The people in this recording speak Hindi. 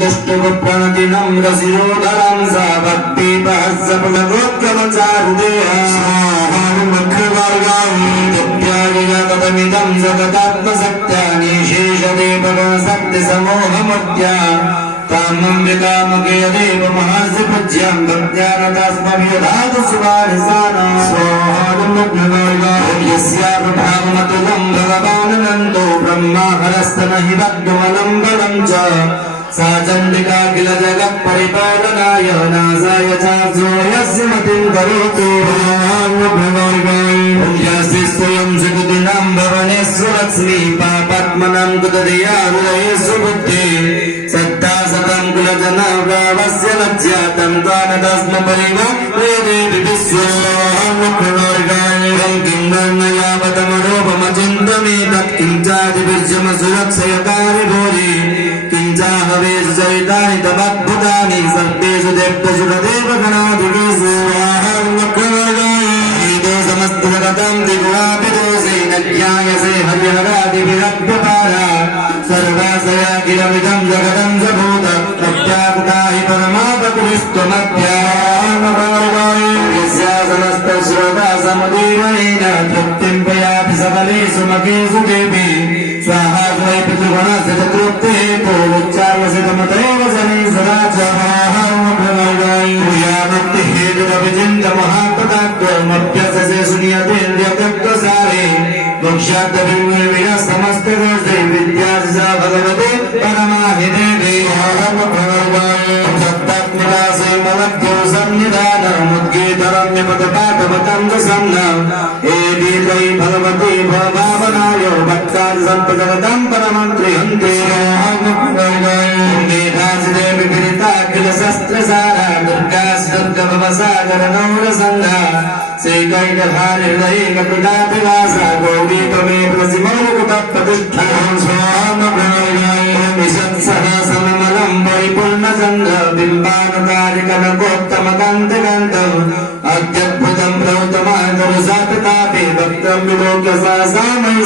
तुष्टुप्रणति नम्र शिरोधरं सा भक्तिपहस्सपुलगोत्रमचारुदेहमिदं जगदात्मसत्यानिशेषदेवगणशक्तिसमोहमद्या तामम्बिकामकेदेव महासिपूज्यं भक्त्यानदास्मभ्युधातु सुवारिसाना यस्याप्रभावमतुलं भगवानन्दो ब्रह्मा हरस्तनहि भक्तमलम्बनं च सा चण्डिका किल जगत्परिपालनाय नासाय चार्जो यस्य मतिं करोतु यस्य स्वयं जगदिनां भवनेश्वरलक्ष्मी पापात्मनां कुतदया हृदयेषु बुद्धि सत्ता सतं कुलजनाभावस्य लज्जातं तानदस्म परिवारे विश्वं किं वर्णयावतमरूपमचिन्तमेतत् किं चादिविर्जमसुरक्षयकारि भूरि किं चाहवेषु चरितानि तवद्भुतानि सर्वेषु देवतेषु तदेवगणाधिकेषु समस्तजगतां त्रिगुणाभिदोषे न ज्ञायसे हरिहरादिभिरभ्यपारा सर्वाशया किलमिदं जगतं स भूत प्रत्यागता हि परमापपुरुष्त्वमध्यात्मभावाय समस्तश्रोता समुदीरयेन तृप्तिं पयाति सकलेषु मखेषु देवी स्वाहा त्वयि पितृगणस्य चतुर्थी हेतोच्चार्यसितमतैव शनि सदा च भूयामक्तिहेतुरभिचिन्त्य महात्मतात्वमभ्यससे शून्यतेन्द्रियतत्त्वसारे मोक्षार्थविमुनिविना समस्तदोषे विद्यादिशा भगवते परमाभिदेवे सत्तात्मदासे मलभ्यो सन्निधानमुद्गीतरम्यपदपाठवतङ्गसंज्ञा एदीकै भगवते भवभावनाय भक्तानि सम्पदगतं परमन्त्रियन्ते मेधासिदे विपरीताखिलशस्त्रसारा दुर्गासुर्गभवसागरनौरसङ्घा श्रीकैकभानिर्दयैकपिताभिलासा गौरी त्वमेव प्रतिष्ठा स्वामसहसममलं परिपूर्णचन्द्र बिम्बानतारिकनकोत्तमकान्तिकान्तम् अत्यद्भुतं प्रौतमान्तरुसापितापि भक्तं विलोक्य सा सामयि